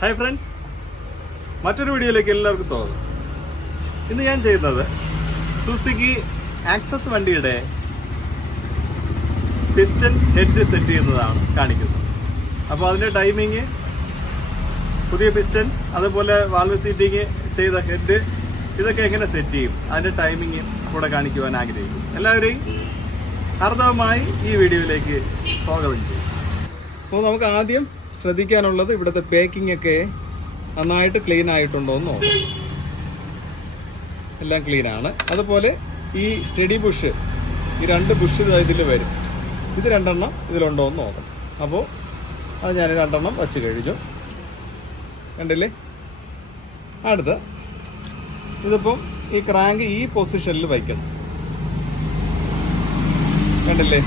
Hi friends, മറ്റൊരു വീഡിയോയിലേക്ക് എല്ലാവർക്കും സ്വാഗതം. ഇന്ന് ഞാൻ ചെയ്യുന്നത് സുസുക്കി ആക്സസ് വണ്ടിയുടെ പിസ്റ്റൺ ഹെഡ് സെറ്റ് ചെയ്യുന്നതാണ് കാണിക്കുന്നത്. അപ്പോൾ അതിൻ്റെ ടൈമിങ്, പുതിയ പിസ്റ്റൺ, അതുപോലെ വാൽവ് സീറ്റിങ് ചെയ്ത ഹെഡ്, ഇതൊക്കെ എങ്ങനെ സെറ്റ് ചെയ്യും, അതിൻ്റെ ടൈമിങ് കൂടെ കാണിക്കുവാൻ ആഗ്രഹിക്കും. എല്ലാവരെയും ഹാർദവമായി ഈ വീഡിയോയിലേക്ക് സ്വാഗതം ചെയ്യും. അപ്പോൾ നമുക്ക് ആദ്യം ശ്രദ്ധിക്കാനുള്ളത് ഇവിടുത്തെ പാക്കിംഗ് ഒക്കെ നന്നായിട്ട് ക്ലീൻ ആയിട്ടുണ്ടോ എന്ന് നോക്കാം. എല്ലാം ക്ലീനാണ്. അതുപോലെ ഈ സ്റ്റഡി ബുഷ്, ഈ രണ്ട് ബുഷ് ഇതിൽ വരും. ഇത് രണ്ടെണ്ണം ഇതിലുണ്ടോ എന്ന് നോക്കണം. അപ്പോൾ അത് ഞാൻ രണ്ടെണ്ണം വച്ച് കഴിഞ്ഞു. കണ്ടില്ലേ? അടുത്ത് ഇതിപ്പം ഈ ക്രാങ്ക് ഈ പൊസിഷനിൽ വയ്ക്കണം. കണ്ടില്ലേ?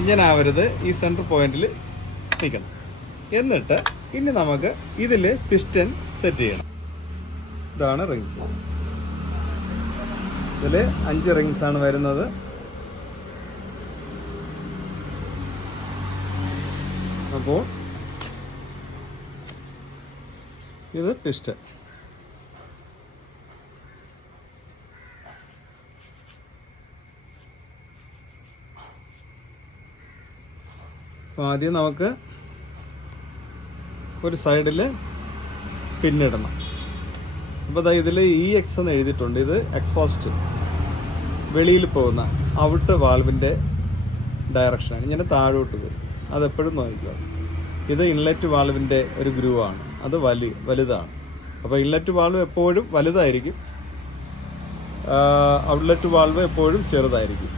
എങ്ങനാവരുത്, ഈ സെൻറ്റർ പോയിന്റിൽ നിൽക്കണം. എന്നിട്ട് ഇനി നമുക്ക് ഇതിൽ പിസ്റ്റൺ സെറ്റ് ചെയ്യണം. ഇതാണ് റിങ്സ്. ഇതിൽ 5 റിങ്സ് ആണ് വരുന്നത്. അപ്പോൾ ഇത് പിസ്റ്റൺ. അപ്പോൾ ആദ്യം നമുക്ക് ഒരു സൈഡിൽ പിന്നിടണം. അപ്പോൾ അതായത് ഇതിൽ EX എന്ന് എഴുതിയിട്ടുണ്ട്. ഇത് എക്സ്പോസ്റ്റ്, വെളിയിൽ പോകുന്ന ഔട്ട് വാൾവിൻ്റെ ഡയറക്ഷനാണ്. ഇങ്ങനെ താഴോട്ട് വരും. അതെപ്പോഴും നോക്കുക. ഇത് ഇൻലെറ്റ് വാൾവിൻ്റെ ഒരു ഗ്രൂവ് ആണ്. അത് വലുതാണ്. അപ്പോൾ ഇൻലെറ്റ് വാൾവ് എപ്പോഴും വലുതായിരിക്കും, ഔട്ട്ലെറ്റ് വാൾവ് എപ്പോഴും ചെറുതായിരിക്കും.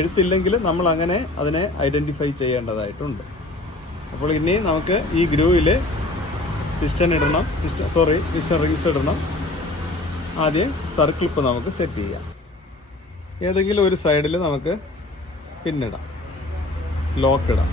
എഴുത്തില്ലെങ്കിൽ നമ്മൾ അങ്ങനെ അതിനെ ഐഡൻറ്റിഫൈ ചെയ്യേണ്ടതായിട്ടുണ്ട്. അപ്പോൾ ഇനി നമുക്ക് ഈ ഗ്രൂവിൽ പിസ്റ്റൺ ഇടണം. പിസ്റ്റൺ റിങ്സ് ഇടണം. ആദ്യം സർക്കിളിപ്പ് നമുക്ക് സെറ്റ് ചെയ്യാം. ഏതെങ്കിലും ഒരു സൈഡിൽ നമുക്ക് പിന്നിടാം, ലോക്ക് ഇടാം.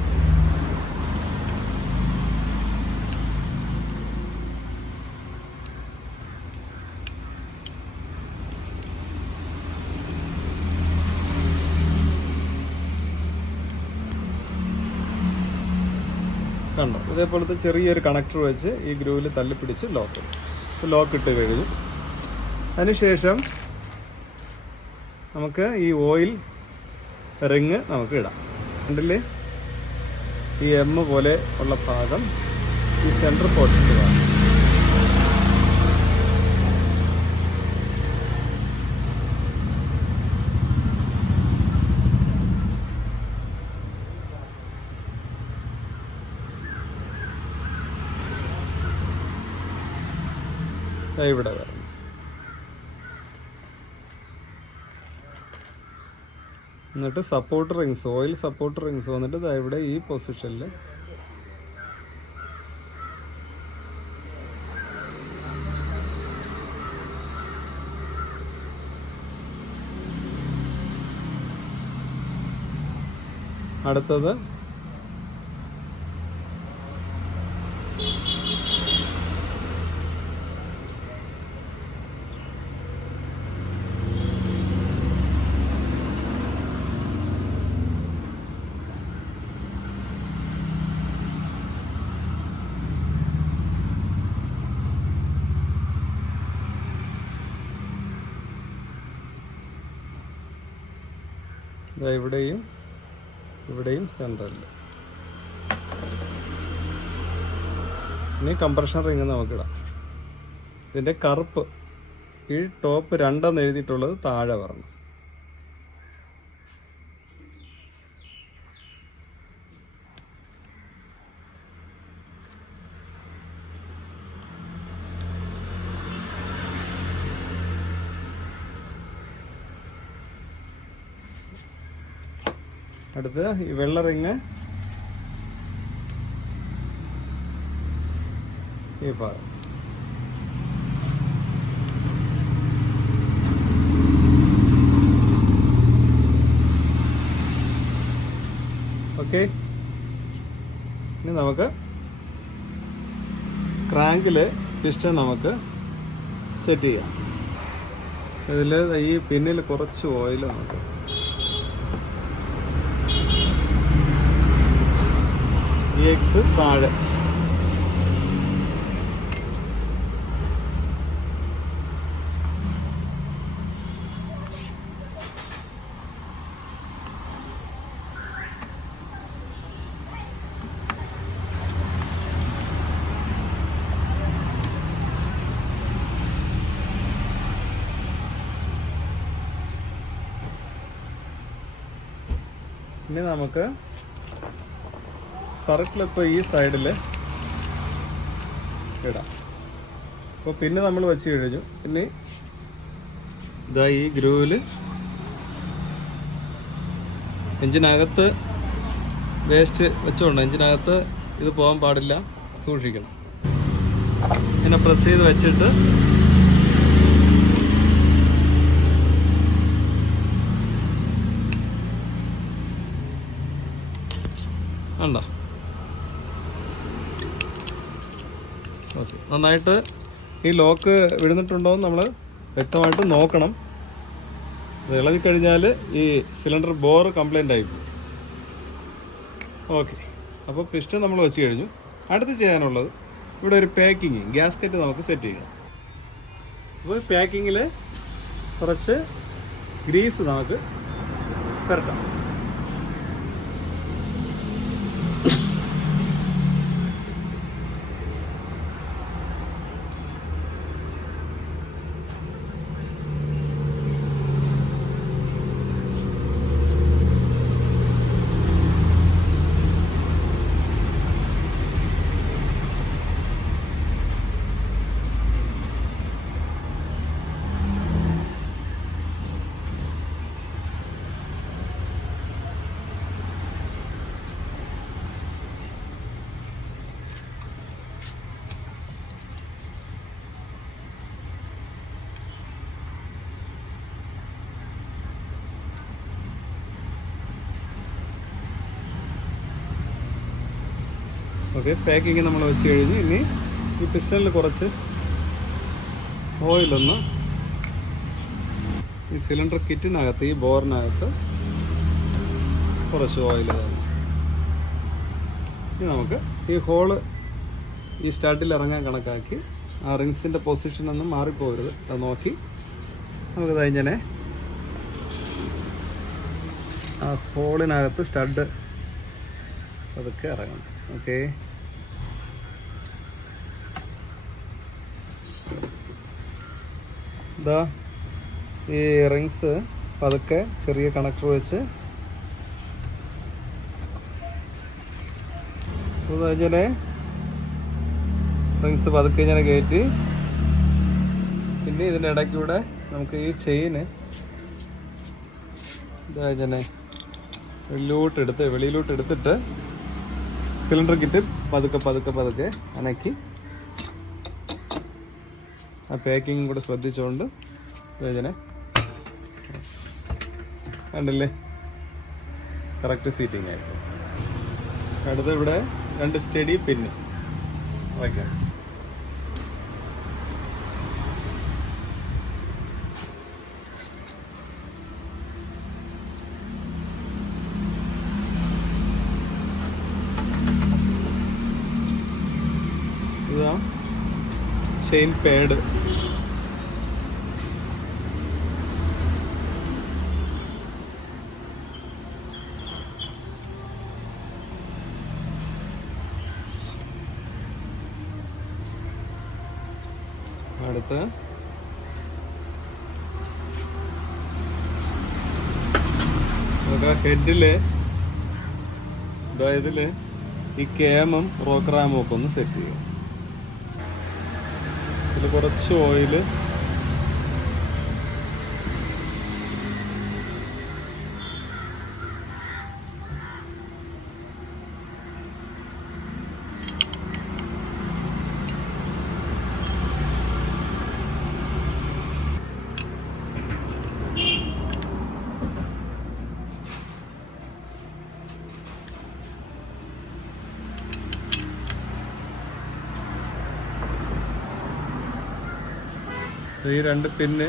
കണ്ടോ? ഇതേപോലത്തെ ചെറിയൊരു കണക്ടർ വെച്ച് ഈ ഗ്രൂവിൽ തള്ളിപ്പിടിച്ച് ലോക്ക് ഇട്ട് കഴിഞ്ഞു. അതിനുശേഷം നമുക്ക് ഈ ഓയിൽ റിങ് നമുക്ക് ഇടാം. കണ്ടില്ലേ? ഈ M പോലെ ഉള്ള ഭാഗം ഈ സെൻറ്റർ പോർഷനിൽ കാണാം. ഇവിടെ വരണം. എന്നിട്ട് support rings, oil support rings വന്നിട്ട് ഇവിടെ ഈ പൊസിഷനിൽ അടുത്തത് ഇവിടെയും സെൻട്രലിൽ. ഇനി കംപ്രഷൻ റിങ് നമുക്കിടാം. ഇതിൻ്റെ കറുപ്പ്, ഈ ടോപ്പ് 2 എന്ന് എഴുതിയിട്ടുള്ളത് താഴെ വരണം. അടുത്ത് ഈ വെള്ള റിങ് ഈ ഭാഗം. ഓക്കെ. ഇനി നമുക്ക് ക്രാങ്കിൽ പിസ്റ്റൺ നമുക്ക് സെറ്റ് ചെയ്യാം. ഇതിൽ ഈ പിന്നിൽ കുറച്ച് ഓയിൽ നമുക്ക് EX താഴെ ഇനി നമുക്ക് സർക്കിൾ ഇപ്പോൾ ഈ സൈഡിൽ ഇടാം. അപ്പോൾ പിന്നെ നമ്മൾ വെച്ച് കഴിഞ്ഞു. പിന്നെ ഇതാ ഈ ഗ്രൂവിൽ എഞ്ചിനകത്ത് വേസ്റ്റ് വെച്ചുകൊണ്ട് എഞ്ചിനകത്ത് ഇത് പോകാൻ പാടില്ല, സൂക്ഷിക്കണം. ഇങ്ങനെ പ്രസ് ചെയ്ത് വെച്ചിട്ട് ഉണ്ടോ? ഓക്കെ, നന്നായിട്ട് ഈ ലോക്ക് വിടുന്നിട്ടുണ്ടോ എന്ന് നമ്മൾ വ്യക്തമായിട്ട് നോക്കണം. ഇത് ഇളകിക്കഴിഞ്ഞാൽ ഈ സിലിണ്ടർ ബോർ കംപ്ലൈൻ്റ് ആയി പോകും. ഓക്കെ, അപ്പോൾ പിസ്റ്റൺ നമ്മൾ വെച്ച് കഴിഞ്ഞു. അടുത്ത് ചെയ്യാനുള്ളത് ഇവിടെ ഒരു പാക്കിങ് ഗ്യാസ്കറ്റ് നമുക്ക് സെറ്റ് ചെയ്യണം. അപ്പോൾ പാക്കിങ്ങിൽ കുറച്ച് ഗ്രീസ് നമുക്ക് പുരട്ടാം. ഓക്കെ, പാക്കിങ് നമ്മൾ വെച്ച് കഴിഞ്ഞ് ഇനി ഈ പിസ്റ്റണിൽ കുറച്ച് ഓയിലൊന്ന് ഈ സിലിണ്ടർ കിറ്റിനകത്ത് ഈ ബോറിനകത്ത് കുറച്ച് ഓയിൽ തരാം. ഇനി നമുക്ക് ഈ ഹോള് ഈ സ്റ്റാർട്ടിൽ ഇറങ്ങാൻ കണക്കാക്കി ആ റിങ്സിൻ്റെ പൊസിഷനൊന്നും മാറിപ്പോകരുത്, അത് നോക്കി നമുക്കത് ഇങ്ങനെ ആ ഹോളിനകത്ത് സ്റ്റഡ് അതൊക്കെ ഇറങ്ങണം. ഓക്കെ, ഇതാ ഈ റിങ്സ് പതുക്കെ ചെറിയ കണക്ടർ വെച്ച് ഇങ്ങനെ റിങ്സ് പതുക്കെ ഇങ്ങനെ കയറ്റി, പിന്നെ ഇതിൻ്റെ ഇടയ്ക്കൂടെ നമുക്ക് ഈ ചെയിന് ഇതാ ഇങ്ങനെ വെളിയിലോട്ട് എടുത്തിട്ട് സിലിണ്ടർ കിറ്റ് പതുക്കെ അനക്കി ആ പാക്കിങ് കൂടെ ശ്രദ്ധിച്ചുകൊണ്ട് ഇതിനെ കണ്ടില്ലേ, കറക്റ്റ് സീറ്റിംഗ് ആയിരിക്കും. അടുത്ത് ഇവിടെ 2 സ്റ്റഡി പിന്ന് വയ്ക്കാം. ഇതാ ചെയിൻ പാഡ്. അടുത്ത് നമുക്ക് ഹെഡില് ഇതില് ഈ കേമും റോക്ക് റാമും ഒക്കെ ഒന്ന് സെറ്റ് ചെയ്യും. ഇതിൽ കുറച്ച് ഓയില് ഈ 2 പിന്ന്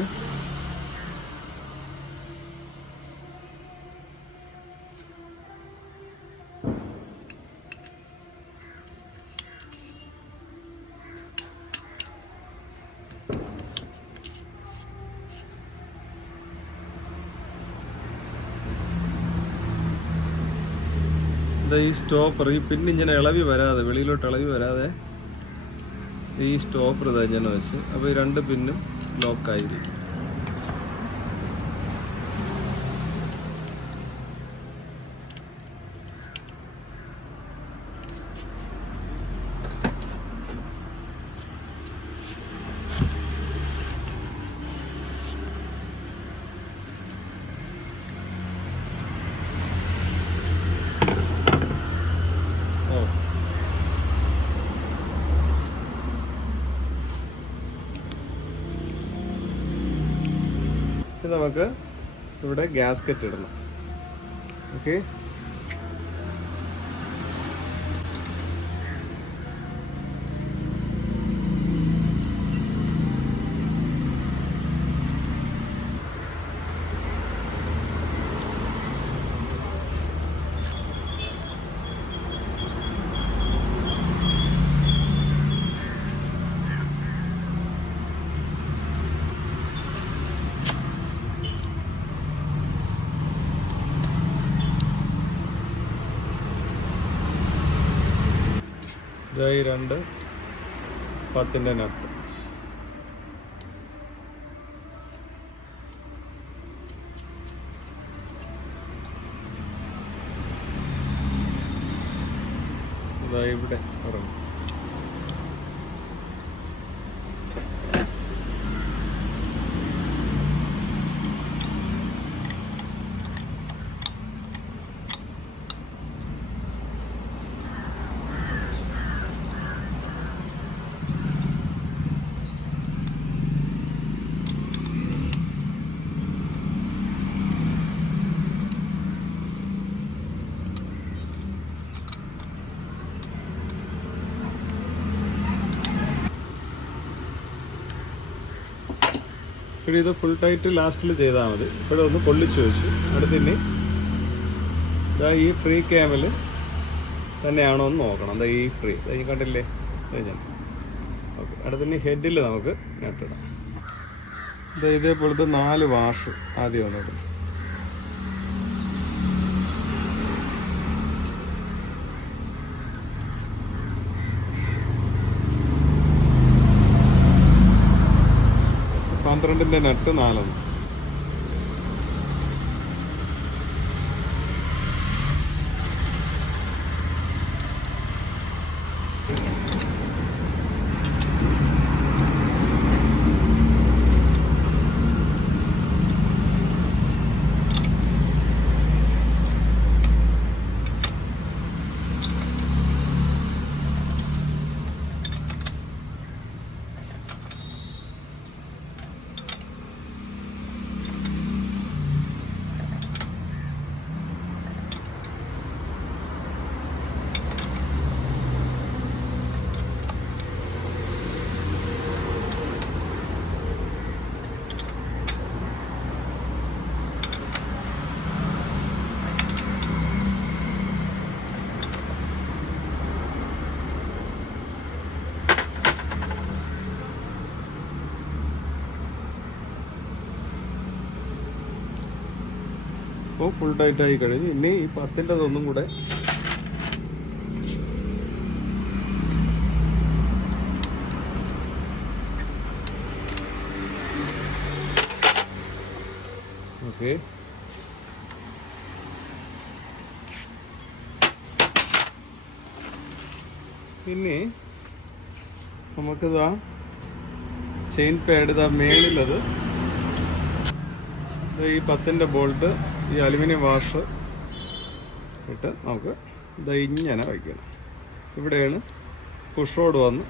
ഈ സ്റ്റോപ്പർ, ഈ പിന്ന് ഇങ്ങനെ ഇളവി വരാതെ, വെളിയിലോട്ട് ഇളവി വരാതെ ഈ സ്റ്റോപ്പർ ഇതാ ഇങ്ങനെ വെച്ച്, അപ്പോൾ ഈ 2 പിന്നും ലോക്കായിരിക്കും. നമുക്ക് ഇവിടെ ഗ്യാസ്കറ്റ് ഇടണം. ഓക്കെ, ഇതായി 2 10-ന്റെ നട്ട്. ഇതായി ഇവിടെ ഇറങ്ങും. പിന്നെ ഇത് ഫുൾ ടൈറ്റ് ലാസ്റ്റിൽ ചെയ്താൽ മതി. ഇപ്പോഴും ഒന്ന് പൊള്ളിച്ച് വെച്ചു. അടുത്തിനി ഇതാ ഈ ഫ്രീ ക്യാമിൽ തന്നെയാണോ എന്ന് നോക്കണം. എന്താ ഈ ഫ്രീ ഈ കണ്ടില്ലേ ഞാൻ. ഓക്കെ, അടുത്തിനി ഹെഡിൽ നമുക്ക് നട്ടിടാം. ഇതേപോലത്തെ 4 വാഷ് ആദ്യം വന്നിടും. ന്റെ നട്ട് 4. അപ്പോൾ ഫുൾ ടൈറ്റ് ആയി കഴിഞ്ഞ് ഇനി ഈ 10-ൻ്റെതൊന്നും കൂടെ ഓക്കെ. പിന്നെ നമുക്കിതാ ചെയിൻ പാഡ് ഇതാ മേളിലത് ഈ 10-ൻ്റെ ബോൾട്ട് ഈ അലുമിനിയം വാഷ് ഇട്ട് നമുക്ക് ഇതാ ഇങ്ങനെ വയ്ക്കണം. ഇവിടെയാണ് പുഷ് റോഡ് വന്ന്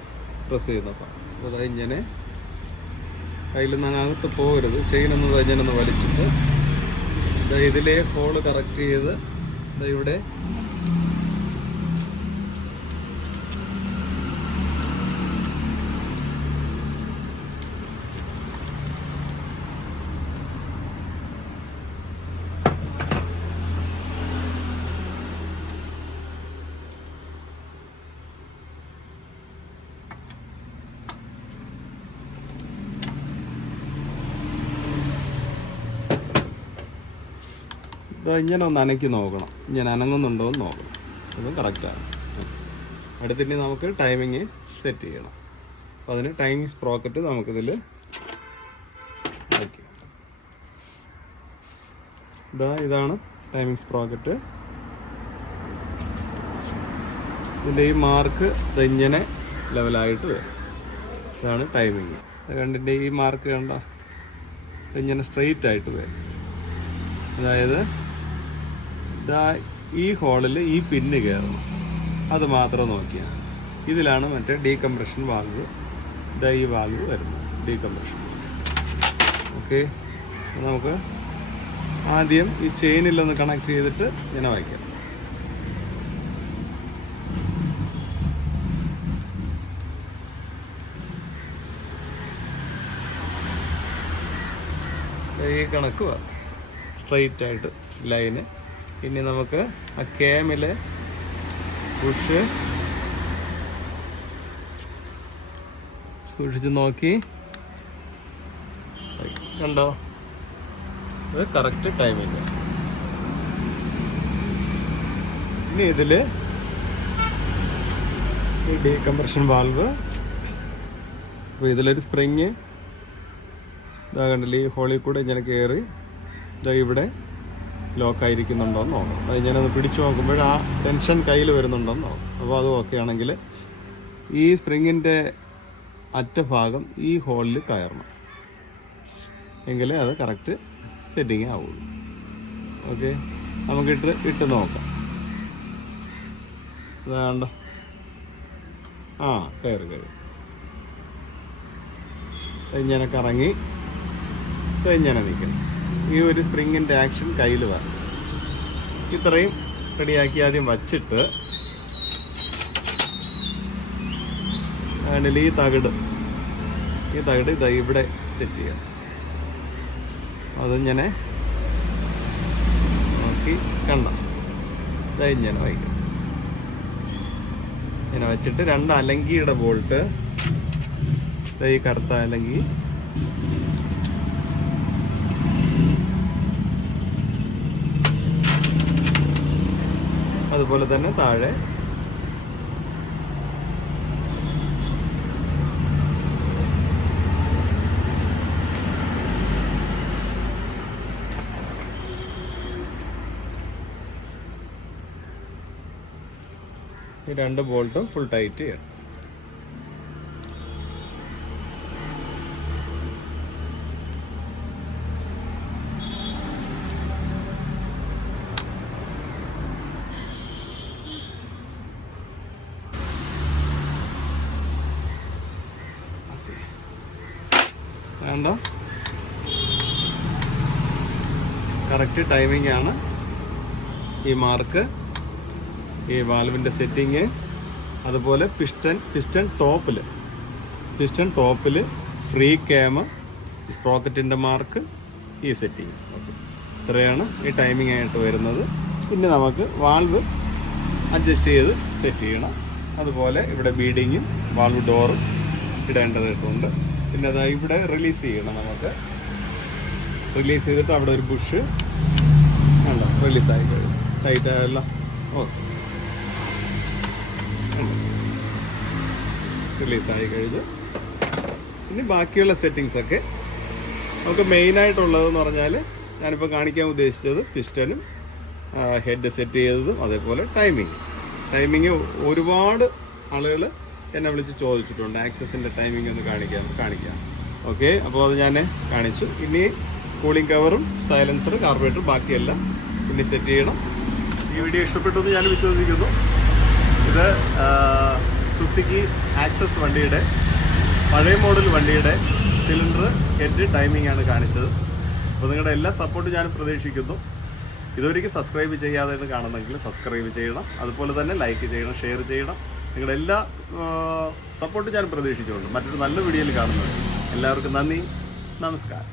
പ്രസ് ചെയ്യുന്നത്. അപ്പോൾ ഇതാ ഇങ്ങനെ കയ്യിൽ നിന്ന് അകത്ത് പോകരുത്. ചെയിനൊന്ന് ഇങ്ങനെ വലിച്ചിട്ട് ഇതാ ഇതിലെ ഹോള് കറക്റ്റ് ചെയ്ത് ഇതാ ഇവിടെ ഇങ്ങനെ ഒന്ന് അനക്കി നോക്കണം. ഇങ്ങനെ അനങ്ങുന്നുണ്ടോ എന്ന് നോക്കണം. അതും കറക്റ്റാണ്. അടുത്തിട്ട് നമുക്ക് ടൈമിങ് സെറ്റ് ചെയ്യണം. അപ്പോൾ അതിന് ടൈമിങ് സ്പ്രോക്കറ്റ് നമുക്കിതിൽ വയ്ക്കാം. ഇതാണ് ടൈമിങ് സ്പ്രോക്കറ്റ്. ഇതിൻ്റെ ഈ മാർക്ക് ഇങ്ങനെ ലെവലായിട്ട് വരും. ഇതാണ് ടൈമിങ്. രണ്ടിൻ്റെ ഈ മാർക്ക് കണ്ട ഇങ്ങനെ സ്ട്രെയിറ്റ് ആയിട്ട് വരും. അതായത് ഈ ഹോളിൽ ഈ പിന്ന് കയറണം. അത് മാത്രം നോക്കിയാൽ ഇതിലാണ് മറ്റേ ഡീകംപ്രഷൻ വാൽവ്. ഈ വാൽവ് വരുന്നത് ഡീകംപ്രഷൻ. ഓക്കെ. നമുക്ക് ആദ്യം ഈ ചെയിനിലൊന്ന് കണക്ട് ചെയ്തിട്ട് ഇങ്ങനെ വയ്ക്കാം. ഈ കണക്ക് സ്ട്രൈറ്റ് ആയിട്ട് ലൈന്. ഇനി നമുക്ക് ആ കേമിലെ പുഷ് സൂക്ഷിച്ച് നോക്കി കണ്ടോ, ഇത് കറക്റ്റ് ടൈമില്ല. ഇനി ഇതിൽ ഈ ഡീകംപ്രഷൻ വാൽവ്, അപ്പോൾ ഇതിലൊരു സ്പ്രിങ് ഇതാ കണ്ടില്ലേ, ഈ ഹോളിൽ കൂടെ ഇങ്ങനെ കയറി ഇതാ ഇവിടെ ലോക്കായിരിക്കുന്നുണ്ടോയെന്ന് നോക്കണം. അത് ഞാനത് പിടിച്ചു നോക്കുമ്പോൾ ആ ടെൻഷൻ കയ്യിൽ വരുന്നുണ്ടോയെന്ന് നോക്കാം. അപ്പോൾ അത് ഓക്കെ ആണെങ്കിൽ ഈ സ്പ്രിങ്ങിൻ്റെ അറ്റഭാഗം ഈ ഹോളിൽ കയറണം, എങ്കിലേ അത് കറക്റ്റ് സെറ്റിങ് ആവുള്ളൂ. ഓക്കെ, നമുക്ക് ഇട്ട് നോക്കാം. അതാണ്ട കയറി ഇങ്ങനെ കറങ്ങി ഇങ്ങനെ നിൽക്കണം. ഈ ഒരു സ്പ്രിങ്ങിൻ്റെ ആക്ഷൻ കയ്യിൽ വരണം. ഇത്രയും റെഡിയാക്കി ആദ്യം വച്ചിട്ട് അതിൽ ഈ തകിട് ഇതാ ഇവിടെ സെറ്റ് ചെയ്യണം. അതിങ്ങനെ നോക്കി കണ്ട ഇതാ ഇങ്ങനെ വയ്ക്കണം. ഇങ്ങനെ വെച്ചിട്ട് 2 അലങ്കിയുടെ ബോൾട്ട് ഈ കറുത്ത അലങ്കി അതുപോലെ തന്നെ താഴെ ഈ 2 ബോൾട്ടും ഫുൾ ടൈറ്റ് ചെയ്യണം. വേണ്ട, കറക്റ്റ് ടൈമിംഗ് ആണ്. ഈ മാർക്ക്, ഈ വാൽവിൻ്റെ സെറ്റിങ്, അതുപോലെ പിസ്റ്റൺ ടോപ്പിൽ ഫ്രീ ക്യാമ്, സ്പ്രോക്കറ്റിൻ്റെ മാർക്ക്, ഈ സെറ്റിങ്. ഓക്കെ, ഇത്രയാണ് ഈ ടൈമിംഗ് ആയിട്ട് വരുന്നത്. പിന്നെ നമുക്ക് വാൽവ് അഡ്ജസ്റ്റ് ചെയ്ത് സെറ്റ് ചെയ്യണം. അതുപോലെ ഇവിടെ ബീഡിങ്ങും വാൽവ് ഡോറും ഇടേണ്ടതായിട്ടുണ്ട്. പിന്നെ അതാ ഇവിടെ റിലീസ് ചെയ്യണം. നമുക്ക് റിലീസ് ചെയ്തിട്ട് അവിടെ ഒരു ബുഷ് വേണ്ട, റിലീസായി കഴിഞ്ഞു. ടൈറ്റ് ആയല്ല. ഓക്കെ, റിലീസായി കഴിഞ്ഞു. ഇനി ബാക്കിയുള്ള സെറ്റിങ്സൊക്കെ നമുക്ക് മെയിനായിട്ടുള്ളതെന്ന് പറഞ്ഞാൽ ഞാനിപ്പോൾ കാണിക്കാൻ ഉദ്ദേശിച്ചത് പിസ്റ്റനും ഹെഡ് സെറ്റ് ചെയ്തതും അതേപോലെ ടൈമിങ് ഒരുപാട് ആളുകൾ എന്നെ വിളിച്ച് ചോദിച്ചിട്ടുണ്ട്. ആക്സസിൻ്റെ ടൈമിംഗ് ഒന്ന് കാണിക്കാം. ഓക്കെ, അപ്പോൾ അത് ഞാൻ കാണിച്ചു. ഇനി കൂളിംഗ് കവറും സൈലൻസർ കാർബറേറ്റർ ബാക്കിയെല്ലാം ഇനി സെറ്റ് ചെയ്യണം. ഈ വീഡിയോ ഇഷ്ടപ്പെട്ടു എന്ന് ഞാൻ വിശ്വസിക്കുന്നു. ഇത് സുസുക്കി ആക്സസ് വണ്ടിയുടെ പഴയ മോഡൽ വണ്ടിയുടെ സിലിണ്ടർ ഹെഡ് ടൈമിംഗ് ആണ് കാണിച്ചത്. അപ്പോൾ നിങ്ങളുടെ എല്ലാ സപ്പോർട്ടും ഞാൻ പ്രതീക്ഷിക്കുന്നു. ഇതുവരെയ്ക്ക് സബ്സ്ക്രൈബ് ചെയ്യാതെ കാണുന്നെങ്കിൽ സബ്സ്ക്രൈബ് ചെയ്യണം. അതുപോലെ തന്നെ ലൈക്ക് ചെയ്യണം, ഷെയർ ചെയ്യണം. നിങ്ങളുടെ എല്ലാ സപ്പോർട്ടും ഞാൻ പ്രതീക്ഷിച്ചുകൊണ്ട് മറ്റൊരു നല്ല വീഡിയോയിൽ കാണുന്നത്. എല്ലാവർക്കും നന്ദി, നമസ്കാരം.